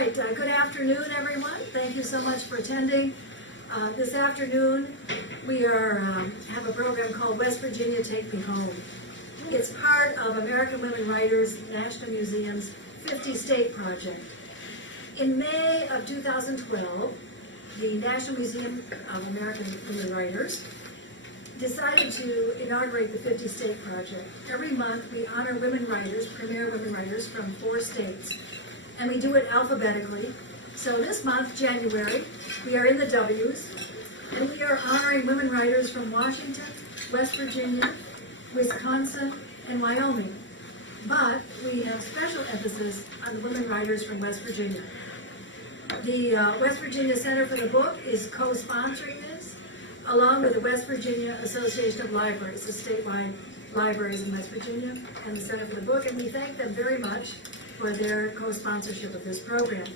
right, good afternoon, everyone. Thank you so much for attending. This afternoon, we have a program called West Virginia Take Me Home. It's part of American Women Writers National Museum's 50 State Project. In May of 2012, the National Museum of American Women Writers decided to inaugurate the 50 State Project. Every month, we honor women writers, premier women writers from 4 states. And we do it alphabetically. So this month, January, we are in the W's, and we are honoring women writers from Washington, West Virginia, Wisconsin, and Wyoming. But we have special emphasis on the women writers from West Virginia. The West Virginia Center for the Book is co-sponsoring this, along with the West Virginia Association of Libraries, the statewide libraries in West Virginia, and the Center for the Book, and we thank them very much for their co-sponsorship of this program.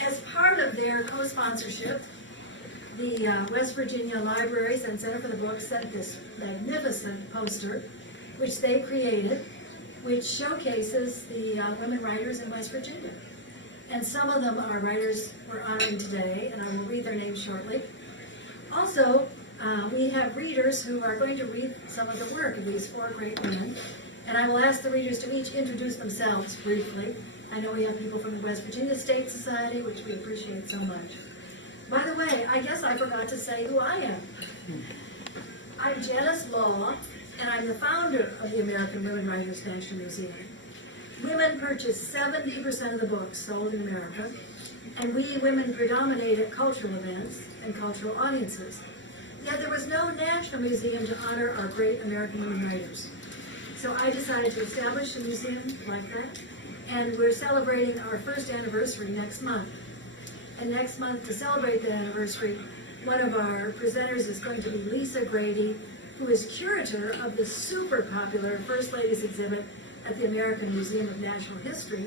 As part of their co-sponsorship, the West Virginia Libraries and Center for the Book sent this magnificent poster, which they created, which showcases the women writers in West Virginia. And some of them are writers we're honoring today, and I will read their names shortly. Also, we have readers who are going to read some of the work of these 4 great women, and I will ask the readers to each introduce themselves briefly. I know we have people from the West Virginia State Society, which we appreciate so much. By the way, I guess I forgot to say who I am. I'm Janice Law, and I'm the founder of the American Women Writers National Museum. Women purchase 70% of the books sold in America, and we women predominate at cultural events and cultural audiences. Yet there was no national museum to honor our great American women writers. So I decided to establish a museum like that, and we're celebrating our first anniversary next month. And next month, to celebrate that anniversary, one of our presenters is going to be Lisa Grady, who is curator of the super popular First Ladies exhibit at the American Museum of Natural History,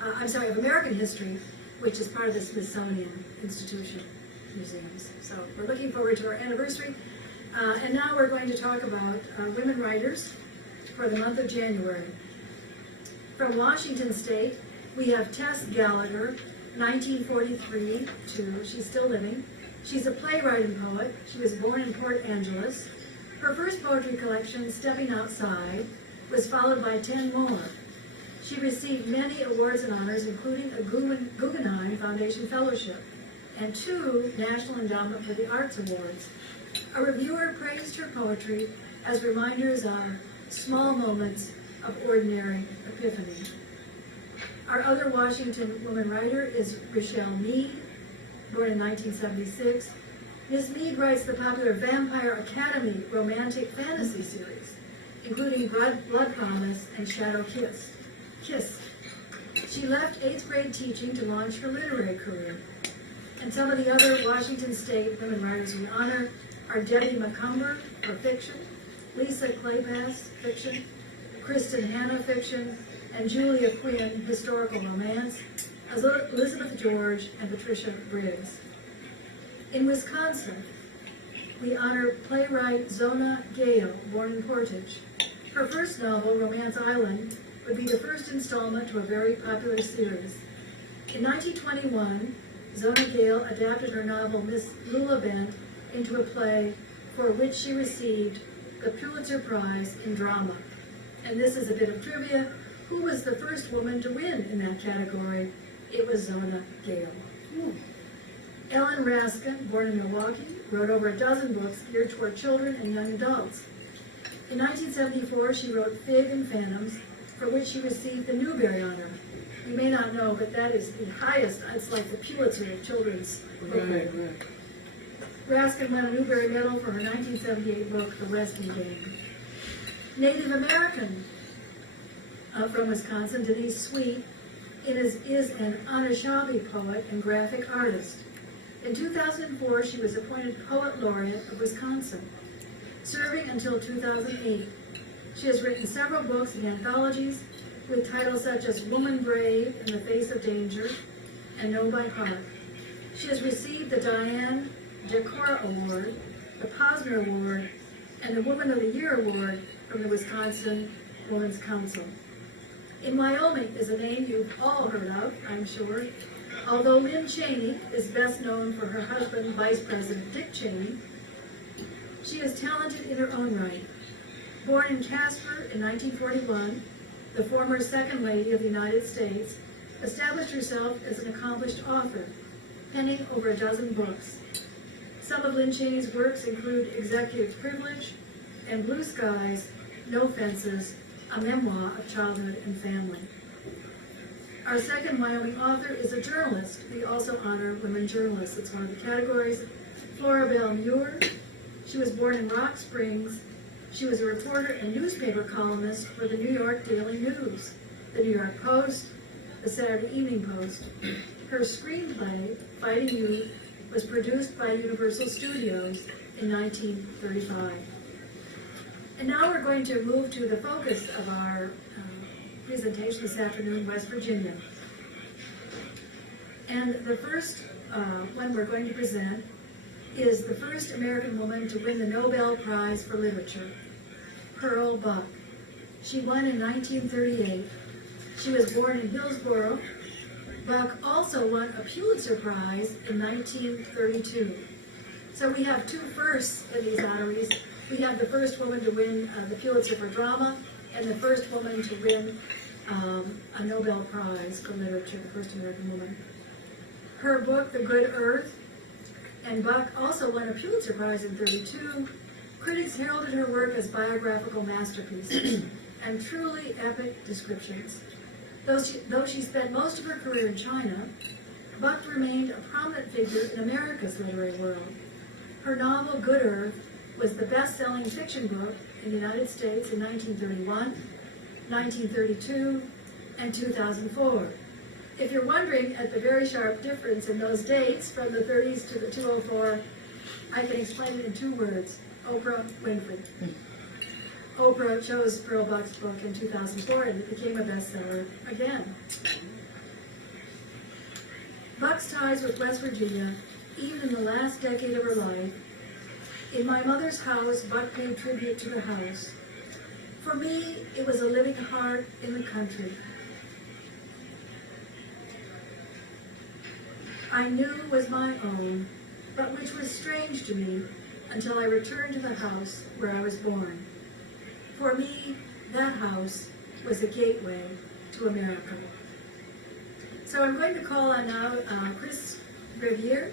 of American History, which is part of the Smithsonian Institution Museums. So we're looking forward to our anniversary. And now we're going to talk about women writers for the month of January. From Washington State, we have Tess Gallagher, 1943 to, she's still living. She's a playwright and poet. She was born in Port Angeles. Her first poetry collection, Stepping Outside, was followed by 10 more. She received many awards and honors, including a Guggenheim Foundation Fellowship and 2 National Endowment for the Arts Awards. A reviewer praised her poetry as reminders of small moments of ordinary epiphany. Our other Washington woman writer is Rochelle Mead, born in 1976. Ms. Mead writes the popular Vampire Academy romantic fantasy series, including Blood Promise and Shadow Kiss. She left 8th grade teaching to launch her literary career. And some of the other Washington State women writers we honor are Debbie Macomber for fiction, Lisa Claypass, fiction, Kristen Hanna, fiction, and Julia Quinn, historical romance, Elizabeth George, and Patricia Briggs. In Wisconsin, we honor playwright Zona Gale, born in Portage. Her first novel, Romance Island, would be the first installment to a very popular series. In 1921, Zona Gale adapted her novel Miss Lullabent into a play for which she received the Pulitzer Prize in Drama. And this is a bit of trivia. Who was the first woman to win in that category? It was Zona Gale. Ellen Raskin, born in Milwaukee, wrote over a dozen books geared toward children and young adults. In 1974, she wrote Fig and Phantoms, for which she received the Newbery Honor. You may not know, but that is the highest, it's like the Pulitzer of children's book. Right. Raskin won a Newbery Medal for her 1978 book, The Weston Game. Native American from Wisconsin, Denise Sweet, is an Anishinaabe poet and graphic artist. In 2004, she was appointed Poet Laureate of Wisconsin, serving until 2008. She has written several books and anthologies with titles such as Woman Brave in the Face of Danger and Know by Heart. She has received the Diane Decora Award, the Posner Award, and the Woman of the Year Award from the Wisconsin Women's Council. In Wyoming is a name you've all heard of, I'm sure. Although Lynn Cheney is best known for her husband, Vice President Dick Cheney, she is talented in her own right. Born in Casper in 1941, the former Second Lady of the United States established herself as an accomplished author, penning over a dozen books. Some of Lynn Cheney's works include Executive Privilege and Blue Skies, No Fences, a memoir of childhood and family. Our second Wyoming author is a journalist. We also honor women journalists. It's one of the categories. Flora Bell Muir. She was born in Rock Springs. She was a reporter and newspaper columnist for the New York Daily News, the New York Post, the Saturday Evening Post. Her screenplay, Fighting Youth, was produced by Universal Studios in 1935. And now we're going to move to the focus of our presentation this afternoon, West Virginia. And the first one we're going to present is the first American woman to win the Nobel Prize for Literature, Pearl Buck. She won in 1938. She was born in Hillsboro. Buck also won a Pulitzer Prize in 1932. So we have two firsts in these honorees. We have the first woman to win the Pulitzer for Drama, and the first woman to win a Nobel Prize for Literature, the first American woman. Her book, The Good Earth, and Buck also won a Pulitzer Prize in 1932. Critics heralded her work as biographical masterpieces and truly epic descriptions. Though she spent most of her career in China, Buck remained a prominent figure in America's literary world. Her novel, Good Earth, was the best-selling fiction book in the United States in 1931, 1932, and 2004. If you're wondering at the very sharp difference in those dates from the 30s to the 204, I can explain it in two words: Oprah Winfrey. Oprah chose Pearl Buck's book in 2004 and it became a bestseller again. Buck's ties with West Virginia, even in the last decade of her life. In my mother's house, Buck paid tribute to the house. For me, it was a living heart in the country. I knew was my own, but which was strange to me until I returned to the house where I was born. For me, that house was a gateway to America. So I'm going to call on now Chris Brever,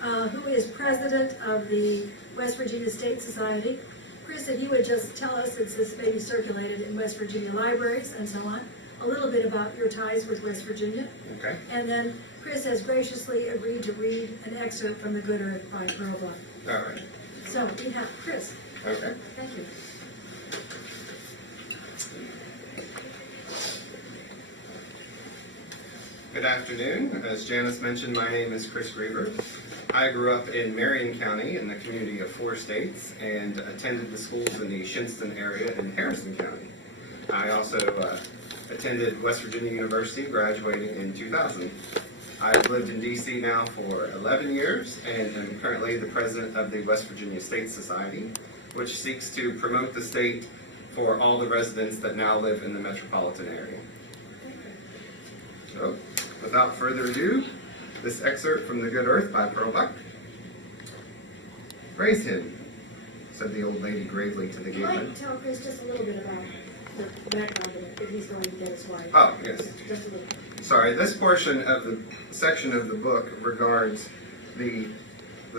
who is president of the West Virginia State Society. Chris, if you would just tell us, since this may be circulated in West Virginia libraries and so on, a little bit about your ties with West Virginia. Okay. And then Chris has graciously agreed to read an excerpt from The Good Earth by Pearl Buck. All right. So we have Chris. Okay. Thank you. Good afternoon. As Janice mentioned, my name is Chris Brever. I grew up in Marion County in the community of 4 states and attended the schools in the Shinston area in Harrison County. I also attended West Virginia University, graduating in 2000. I've lived in D.C. now for 11 years and am currently the president of the West Virginia State Society, which seeks to promote the state for all the residents that now live in the metropolitan area. So, without further ado, this excerpt from The Good Earth by Pearl Buck. Praise him, said the old lady gravely to the You might gateman. tell Chris just a little bit about the background of it, if he's going to get his wife. Oh, yes. Just a little. Sorry, this portion of the section of the book regards the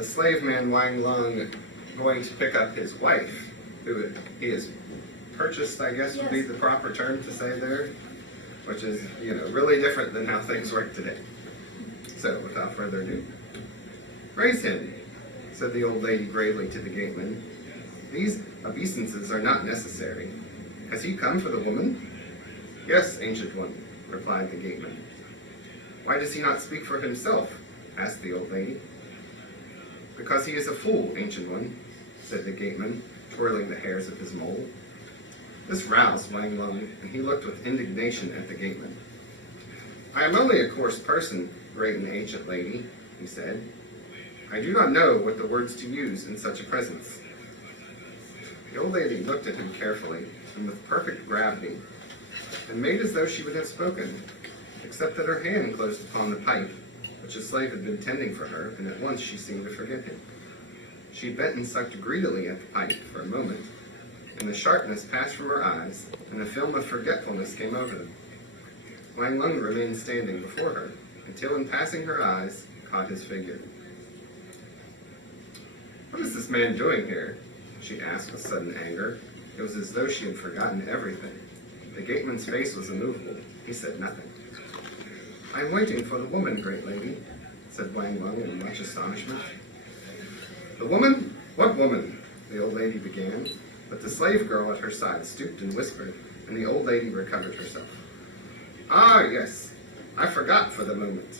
slave man Wang Lung going to pick up his wife, who he has purchased, I guess would be the proper term to say there, which is, really different than how things work today. So, without further ado, praise him, said the old lady gravely to the gateman. These obeisances are not necessary. Has he come for the woman? Yes, ancient one, replied the gateman. Why does he not speak for himself? Asked the old lady. Because he is a fool, ancient one, said the gateman, twirling the hairs of his mole. This roused Wang Lung, and he looked with indignation at the gateman. I am only a coarse person, great and ancient lady, he said. I do not know what the words to use in such a presence. The old lady looked at him carefully, and with perfect gravity, and made as though she would have spoken, except that her hand closed upon the pipe, which a slave had been tending for her, and at once she seemed to forget him. She bent and sucked greedily at the pipe for a moment, and the sharpness passed from her eyes, and a film of forgetfulness came over them. Wang Lung remained standing before her, until in passing her eyes, caught his figure. "What is this man doing here?" she asked with sudden anger. It was as though she had forgotten everything. The gateman's face was immovable. He said nothing. "I am waiting for the woman, great lady," said Wang Lung in much astonishment. "The woman? What woman?" the old lady began, but the slave girl at her side stooped and whispered, and the old lady recovered herself. "Ah, yes, I forgot for the moment.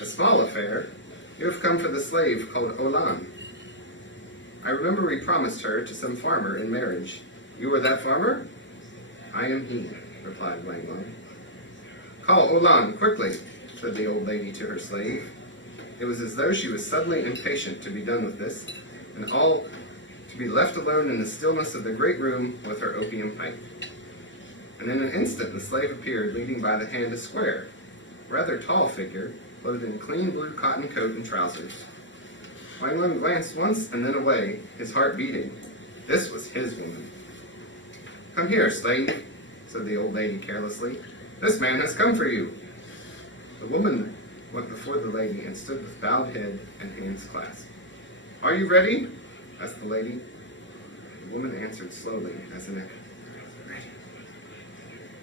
A small affair. You have come for the slave called Olan. I remember we promised her to some farmer in marriage. You were that farmer?" "I am he," replied Wang Lung. "Call Olan, quickly," said the old lady to her slave. It was as though she was suddenly impatient to be done with this, and all to be left alone in the stillness of the great room with her opium pipe. And in an instant the slave appeared, leading by the hand a square, rather tall figure, clothed in clean blue cotton coat and trousers. Wang Lung glanced once and then away, his heart beating. This was his woman. "Come here, slave," said the old lady carelessly. "This man has come for you." The woman went before the lady and stood with bowed head and hands clasped. "Are you ready?" asked the lady. The woman answered slowly, as an echo. "Ready."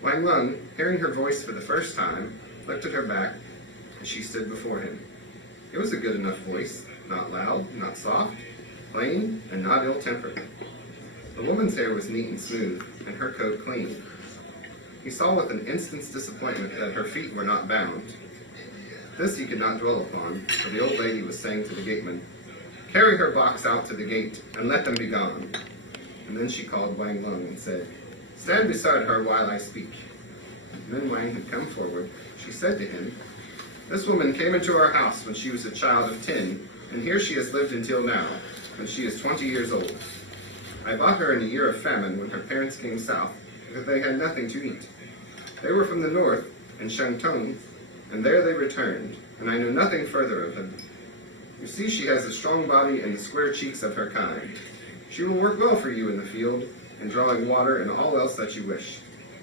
Wang Lung, hearing her voice for the first time, lifted her back, and she stood before him. It was a good enough voice, not loud, not soft, plain, and not ill-tempered. The woman's hair was neat and smooth, and her coat clean. He saw with an instant's disappointment that her feet were not bound. This he could not dwell upon, for the old lady was saying to the gateman, "Carry her box out to the gate, and let them be gone." And then she called Wang Lung and said, "Stand beside her while I speak." And then Wang had come forward. She said to him, "This woman came into our house when she was a child of 10, and here she has lived until now, when she is 20 years old. I bought her in a year of famine when her parents came south, because they had nothing to eat. They were from the north, in Shantung, and there they returned, and I know nothing further of them. You see, she has a strong body and the square cheeks of her kind. She will work well for you in the field, in drawing water and all else that you wish.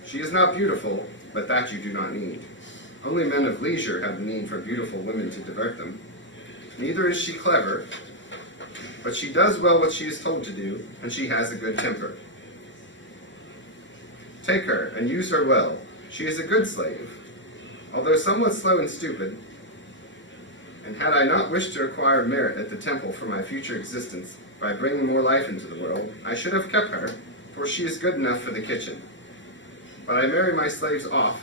She is not beautiful, but that you do not need. Only men of leisure have the need for beautiful women to divert them. Neither is she clever, but she does well what she is told to do, and she has a good temper. Take her, and use her well. She is a good slave, although somewhat slow and stupid, and had I not wished to acquire merit at the temple for my future existence by bringing more life into the world, I should have kept her, for she is good enough for the kitchen. But I marry my slaves off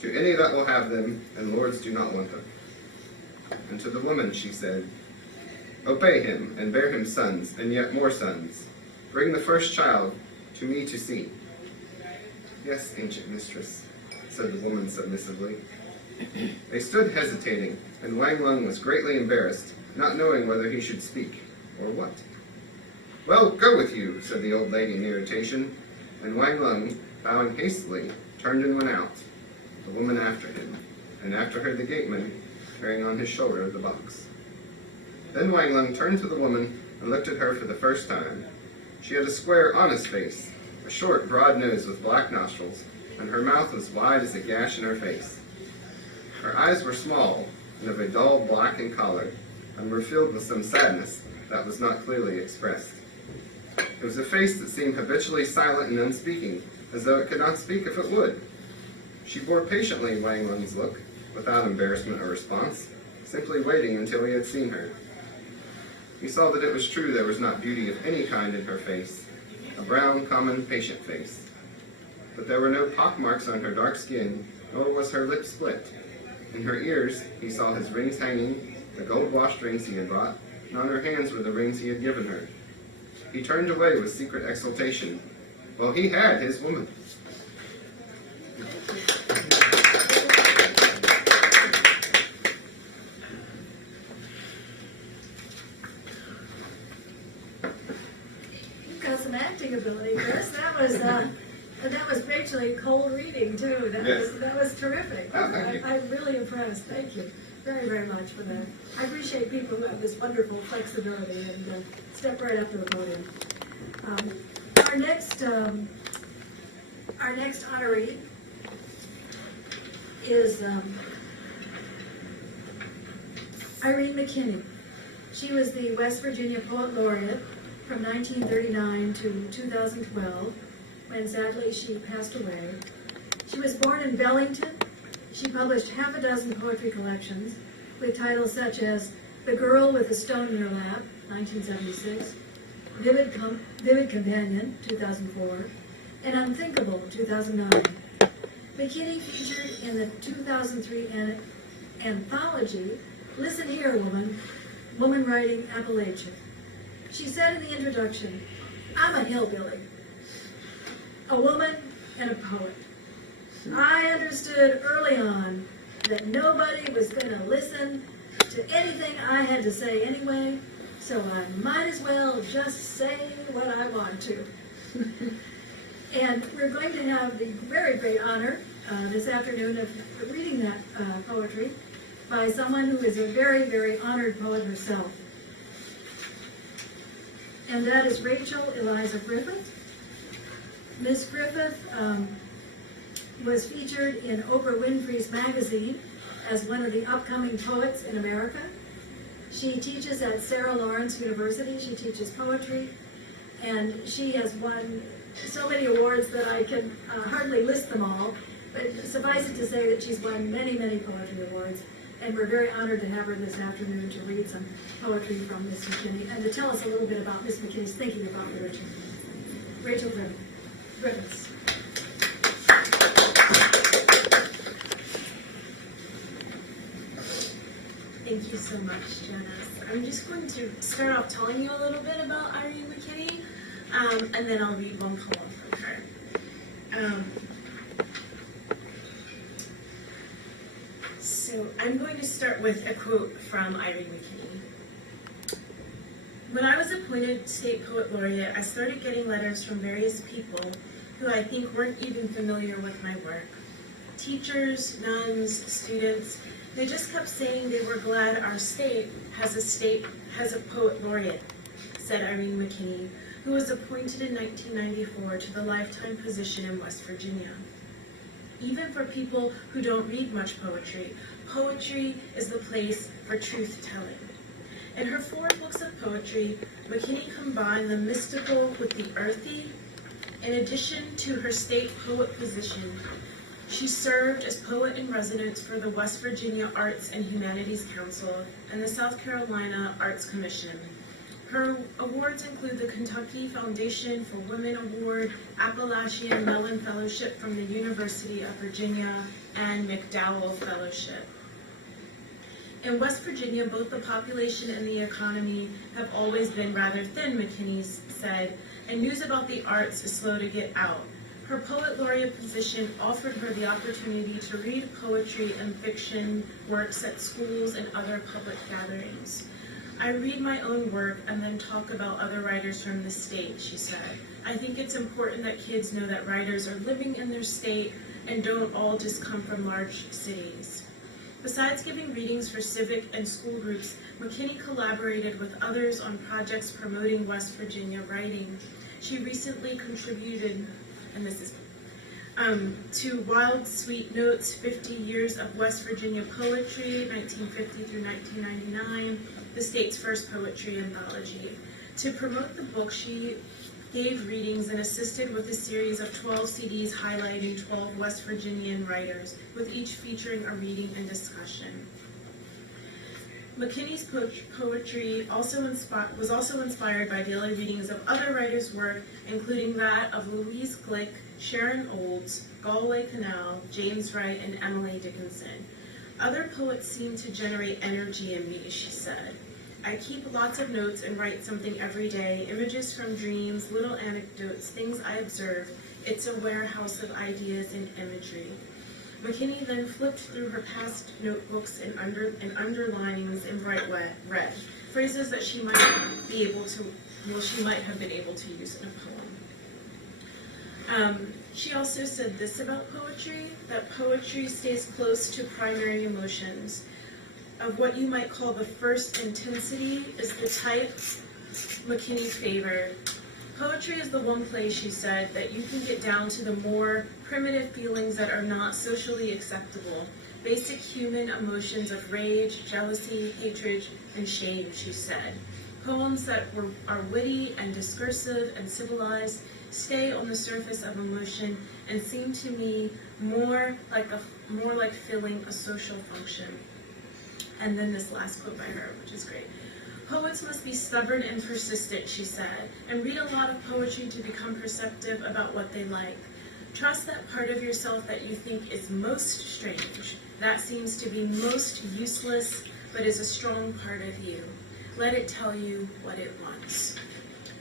to any that will have them, and lords do not want them." And to the woman she said, "Obey him, and bear him sons, and yet more sons. Bring the first child to me to see." "Yes, ancient mistress," said the woman submissively. They stood hesitating, and Wang Lung was greatly embarrassed, not knowing whether he should speak, or what. "Well, go with you," said the old lady in irritation, and Wang Lung, bowing hastily, turned and went out, the woman after him, and after her the gateman, carrying on his shoulder the box. Then Wang Lung turned to the woman and looked at her for the first time. She had a square, honest face, a short, broad nose with black nostrils, and her mouth was wide as a gash in her face. Her eyes were small, and of a dull black in color, and were filled with some sadness that was not clearly expressed. It was a face that seemed habitually silent and unspeaking, as though it could not speak if it would. She bore patiently Wang Lung's look, without embarrassment or response, simply waiting until he had seen her. He saw that it was true there was not beauty of any kind in her face, a brown, common, patient face. But there were no pockmarks on her dark skin, nor was her lip split. In her ears he saw his rings hanging, the gold-washed rings he had brought, and on her hands were the rings he had given her. He turned away with secret exultation. Well, he had his woman. You've got some acting ability, Chris. That was And that was actually cold reading too. Yes. That was terrific. Oh, thank you. I'm really impressed. Thank you very, very much for that. I appreciate people who have this wonderful flexibility and step right up to the podium. Our next honoree is Irene McKinney. She was the West Virginia Poet Laureate from 1939 to 2012, when sadly she passed away. She was born in Bellington. She published half a dozen poetry collections with titles such as The Girl with a Stone in Her Lap, 1976, Vivid Companion, 2004, and Unthinkable, 2009. McKinney featured in the 2003 anthology, Listen Here, Woman Writing Appalachia. She said in the introduction, I'm a hillbilly, a woman and a poet. I understood early on that nobody was going to listen to anything I had to say anyway, so I might as well just say what I want to. And we're going to have the very great honor this afternoon of reading that poetry by someone who is a very, very honored poet herself. And that is Rachel Eliza Griffith. Miss Griffith was featured in Oprah Winfrey's magazine as one of the upcoming poets in America. She teaches at Sarah Lawrence University. She teaches poetry, and she has won so many awards that I can hardly list them all, but suffice it to say that she's won many, many poetry awards, and we're very honored to have her this afternoon to read some poetry from Miss McKinney and to tell us a little bit about Miss McKinney's thinking about literature. Rachel Griffiths. Thank you so much, Janice. I'm just going to start off telling you a little bit about Irene McKinney, and then I'll read one poem from her. So I'm going to start with a quote from Irene McKinney. When I was appointed State Poet Laureate, I started getting letters from various people who I think weren't even familiar with my work. Teachers, nuns, students, they just kept saying they were glad our state has a poet laureate, said Irene McKinney, who was appointed in 1994 to the lifetime position in West Virginia. Even for people who don't read much poetry, poetry is the place for truth-telling. In her 4 books of poetry, McKinney combined the mystical with the earthy. In addition to her state poet position, she served as poet in residence for the West Virginia Arts and Humanities Council and the South Carolina Arts Commission. Her awards include the Kentucky Foundation for Women Award, Appalachian Mellon Fellowship from the University of Virginia, and McDowell Fellowship. In West Virginia, both the population and the economy have always been rather thin, McKinney said, and news about the arts is slow to get out. Her poet laureate position offered her the opportunity to read poetry and fiction works at schools and other public gatherings. I read my own work and then talk about other writers from the state, she said. I think it's important that kids know that writers are living in their state and don't all just come from large cities. Besides giving readings for civic and school groups, McKinney collaborated with others on projects promoting West Virginia writing. She recently contributed, and this is to Wild Sweet Notes, 50 Years of West Virginia Poetry, 1950 through 1999, the state's first poetry anthology. To promote the book, she gave readings and assisted with a series of 12 CDs highlighting 12 West Virginian writers, with each featuring a reading and discussion. McKinney's poetry was also inspired by daily readings of other writers' work, including that of Louise Glick, Sharon Olds, Galway Canal, James Wright, and Emily Dickinson. Other poets seem to generate energy in me, she said. I keep lots of notes and write something every day, images from dreams, little anecdotes, things I observe. It's a warehouse of ideas and imagery. McKinney then flipped through her past notebooks and underlinings in bright red, phrases that she might have been able to use in a poem. She also said this about poetry, that poetry stays close to primary emotions. Of what you might call the first intensity is the type McKinney favored. Poetry is the one place, she said, that you can get down to the more primitive feelings that are not socially acceptable. Basic human emotions of rage, jealousy, hatred, and shame, she said. Poems that are witty and discursive and civilized stay on the surface of emotion and seem to me more like filling a social function. And then this last quote by her, which is great. Poets must be stubborn and persistent, she said, and read a lot of poetry to become perceptive about what they like. Trust that part of yourself that you think is most strange, that seems to be most useless, but is a strong part of you. Let it tell you what it wants.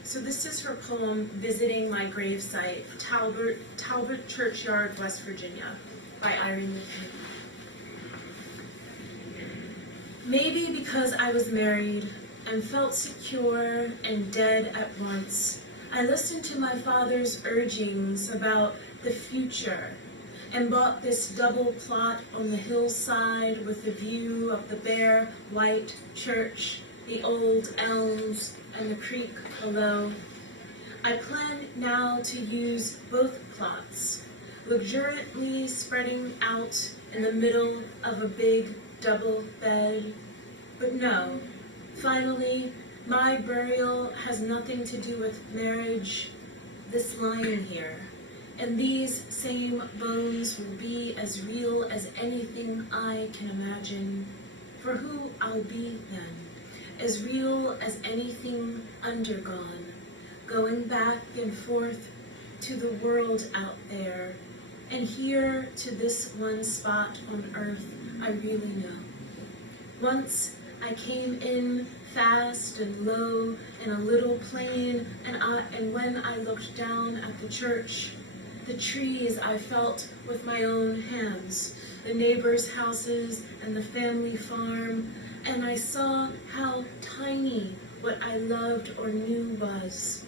So this is her poem, Visiting My Gravesite, Talbot Churchyard, West Virginia, by Irene McKinney. Maybe because I was married and felt secure and dead at once, I listened to my father's urgings about the future and bought this double plot on the hillside with the view of the bare white church, the old elms, and the creek below. I plan now to use both plots, luxuriantly spreading out in the middle of a big double bed. But no, finally, my burial has nothing to do with marriage, this lion here. And these same bones will be as real as anything I can imagine. For who I'll be then, as real as anything undergone, going back and forth to the world out there, and here to this one spot on earth I really know. Once I came in fast and low in a little plain, and when I looked down at the church, the trees I felt with my own hands, the neighbors' houses and the family farm, and I saw how tiny what I loved or knew was.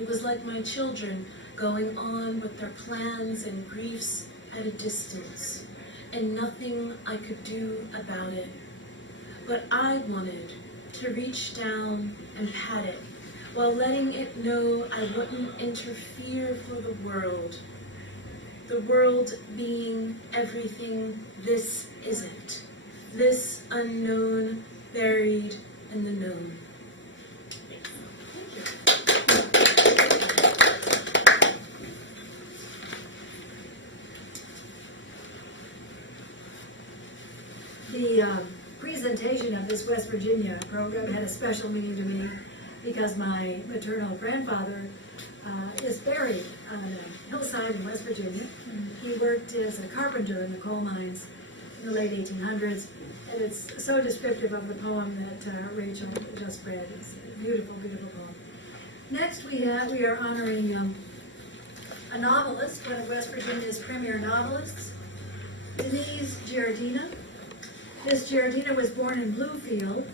It was like my children going on with their plans and griefs at a distance, and nothing I could do about it. But I wanted to reach down and pat it, while letting it know I wouldn't interfere for the world being everything this isn't, this unknown buried in the known. The presentation of this West Virginia program had a special meaning to me because my maternal grandfather is buried on a hillside in West Virginia. He worked as a carpenter in the coal mines in the late 1800s, and it's so descriptive of the poem that Rachel just read. It's a beautiful, beautiful poem. Next we are honoring a novelist, one of West Virginia's premier novelists, Denise Giardina. Miss Giardina was born in Bluefield.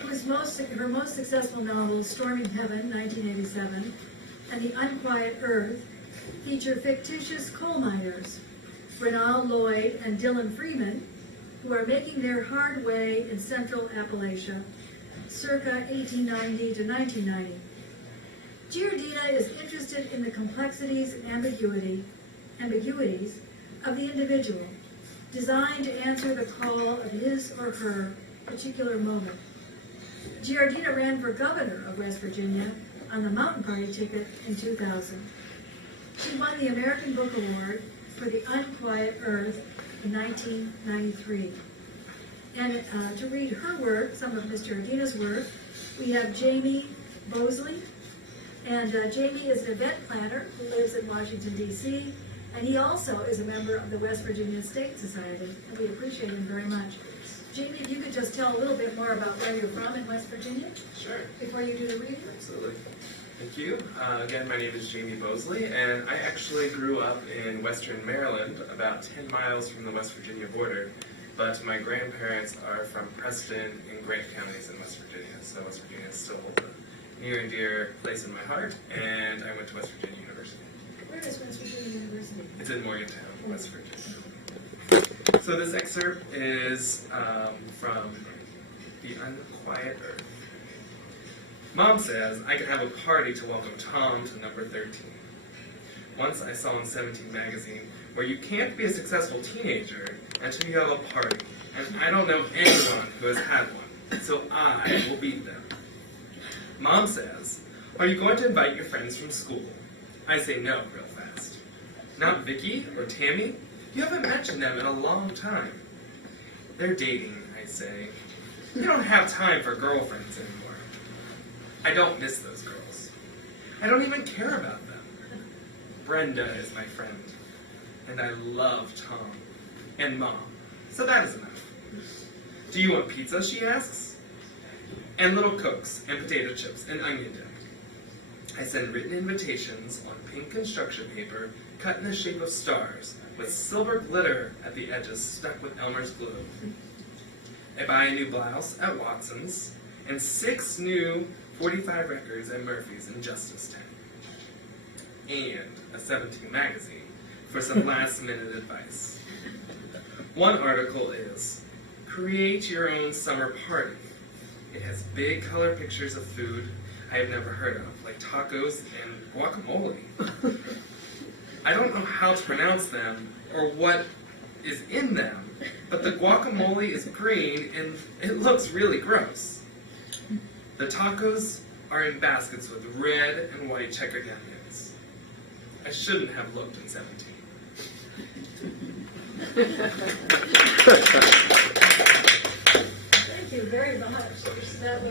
Her most successful novels, Storming Heaven, 1987, and The Unquiet Earth, feature fictitious coal miners, Renal Lloyd and Dylan Freeman, who are making their hard way in central Appalachia, circa 1890 to 1990. Giardina is interested in the complexities and ambiguities of the individual, designed to answer the call of his or her particular moment. Giardina ran for governor of West Virginia on the Mountain Party ticket in 2000. She won the American Book Award for The Unquiet Earth in 1993. And to read her work, some of Miss Giardina's work, we have Jamie Bosley. And Jamie is an event planner who lives in Washington, D.C., and he also is a member of the West Virginia State Society, and we appreciate him very much. Jamie, if you could just tell a little bit more about where you're from in West Virginia. Sure. Before you do the reading. Absolutely. Thank you. Again, my name is Jamie Bosley, and I actually grew up in western Maryland, about 10 miles from the West Virginia border, but my grandparents are from Preston and Grant counties in West Virginia, so West Virginia still holds a near and dear place in my heart, and I went to West Virginia University. West Virginia. So this excerpt is from The Unquiet Earth. Mom says I can have a party to welcome Tom to number 13. Once I saw in 17 magazine where you can't be a successful teenager until you have a party, and I don't know anyone who has had one, so I will beat them. Mom says, are you going to invite your friends from school? I say no real fast. Not Vicky or Tammy? You haven't mentioned them in a long time. They're dating, I say. You don't have time for girlfriends anymore. I don't miss those girls. I don't even care about them. Brenda is my friend, and I love Tom and Mom, so that is enough. Do you want pizza, she asks? And little cokes, and potato chips, and onion dip. I send written invitations on pink construction paper cut in the shape of stars with silver glitter at the edges stuck with Elmer's glue. I buy a new blouse at Watson's and 6 new 45 records at Murphy's in Justice Town. And a 17 magazine for some last-minute advice. One article is, create your own summer party. It has big color pictures of food I have never heard of, like tacos and guacamole. I don't know how to pronounce them or what is in them, but the guacamole is green and it looks really gross. The tacos are in baskets with red and white checkered onions. I shouldn't have looked in 17. Thank you very much. That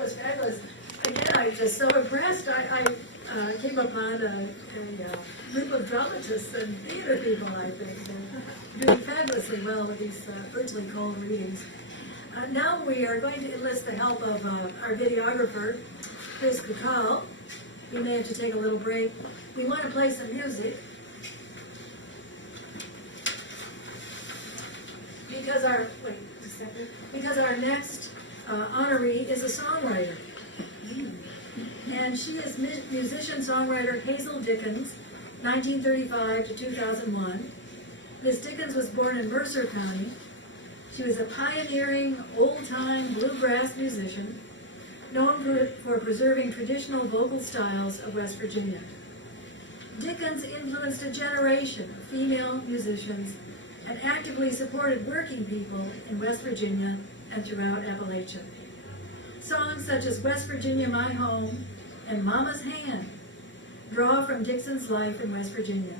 was fabulous. Again, I'm just so impressed. I came upon a group of dramatists and theater people, I think. They're doing fabulously well with these virtually cold readings. Now we are going to enlist the help of our videographer, Chris Kukal. We may have to take a little break. We want to play some music. Because our next honoree is a songwriter. And she is musician-songwriter Hazel Dickens, 1935 to 2001. Miss Dickens was born in Mercer County. She was a pioneering, old-time bluegrass musician, known for preserving traditional vocal styles of West Virginia. Dickens influenced a generation of female musicians and actively supported working people in West Virginia and throughout Appalachia. Songs such as West Virginia, My Home, and Mama's Hand draw from Dixon's life in West Virginia.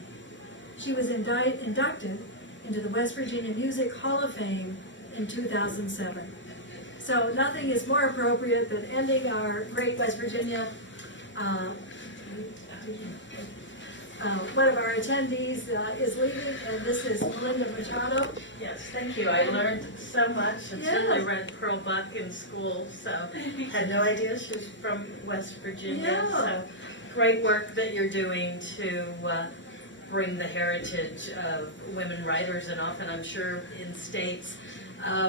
She was inducted into the West Virginia Music Hall of Fame in 2007. So nothing is more appropriate than ending our great West Virginia. One of our attendees is leaving, and this is Melinda Machado. Yes, thank you. I learned so much until I read Pearl Buck in school, so had no idea she was from West Virginia. Yeah. So great work that you're doing to bring the heritage of women writers, and often I'm sure in states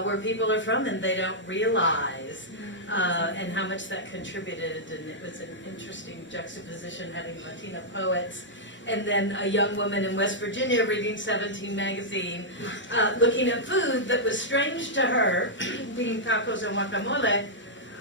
where people are from and they don't realize and how much that contributed. And it was an interesting juxtaposition having Latina poets and then a young woman in West Virginia reading 17 magazine, looking at food that was strange to her, eating tacos and guacamole.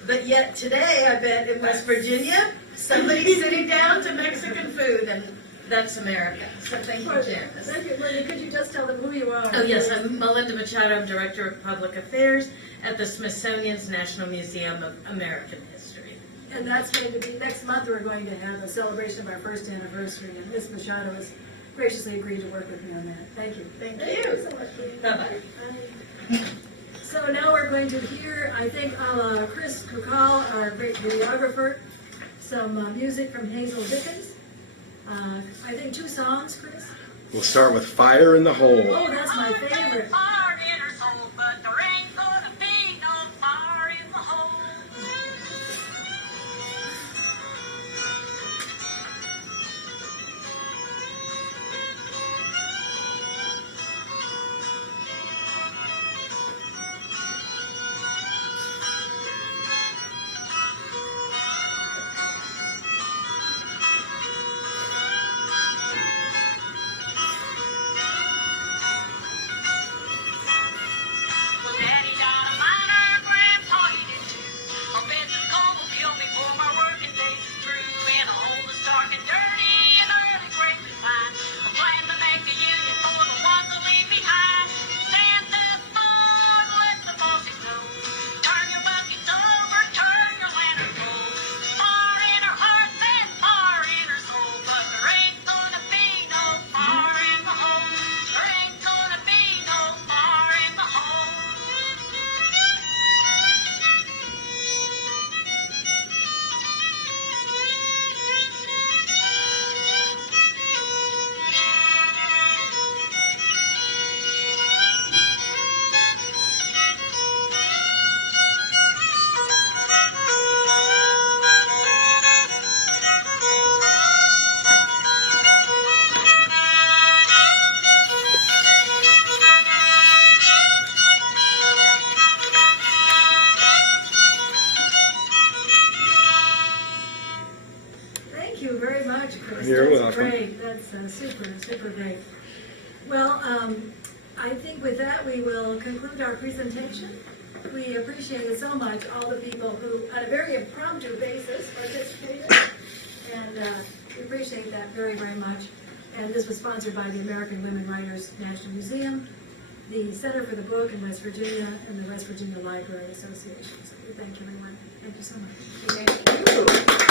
But yet today, I bet in West Virginia, somebody's sitting down to Mexican food, and that's America. So thank you, Janice. Thank you, Melinda. Could you just tell them who you are? Oh yes, I'm Melinda Machado. I'm Director of Public Affairs at the Smithsonian's National Museum of American History. And that's going to be, next month we're going to have a celebration of our first anniversary, and Ms. Machado has graciously agreed to work with me on that. Thank you. Thank you. So much. Bye-bye. So now we're going to hear, I think, a la Chris Kukal, our great videographer, some music from Hazel Dickens. I think 2 songs, Chris? We'll start with Fire in the Hole. Oh, that's my favorite. Fire in her soul, but there ain't gonna be no fire in the hole. you very much, Chris. You're That's welcome. great. That's super great. Well, I think with that we will conclude our presentation. We appreciate it so much, all the people who, on a very impromptu basis, participated, and we appreciate that very much. And this was sponsored by the American Women Writers National Museum, the Center for the Book in West Virginia, and the West Virginia Library Association. So we thank everyone. Thank you so much. Thank you.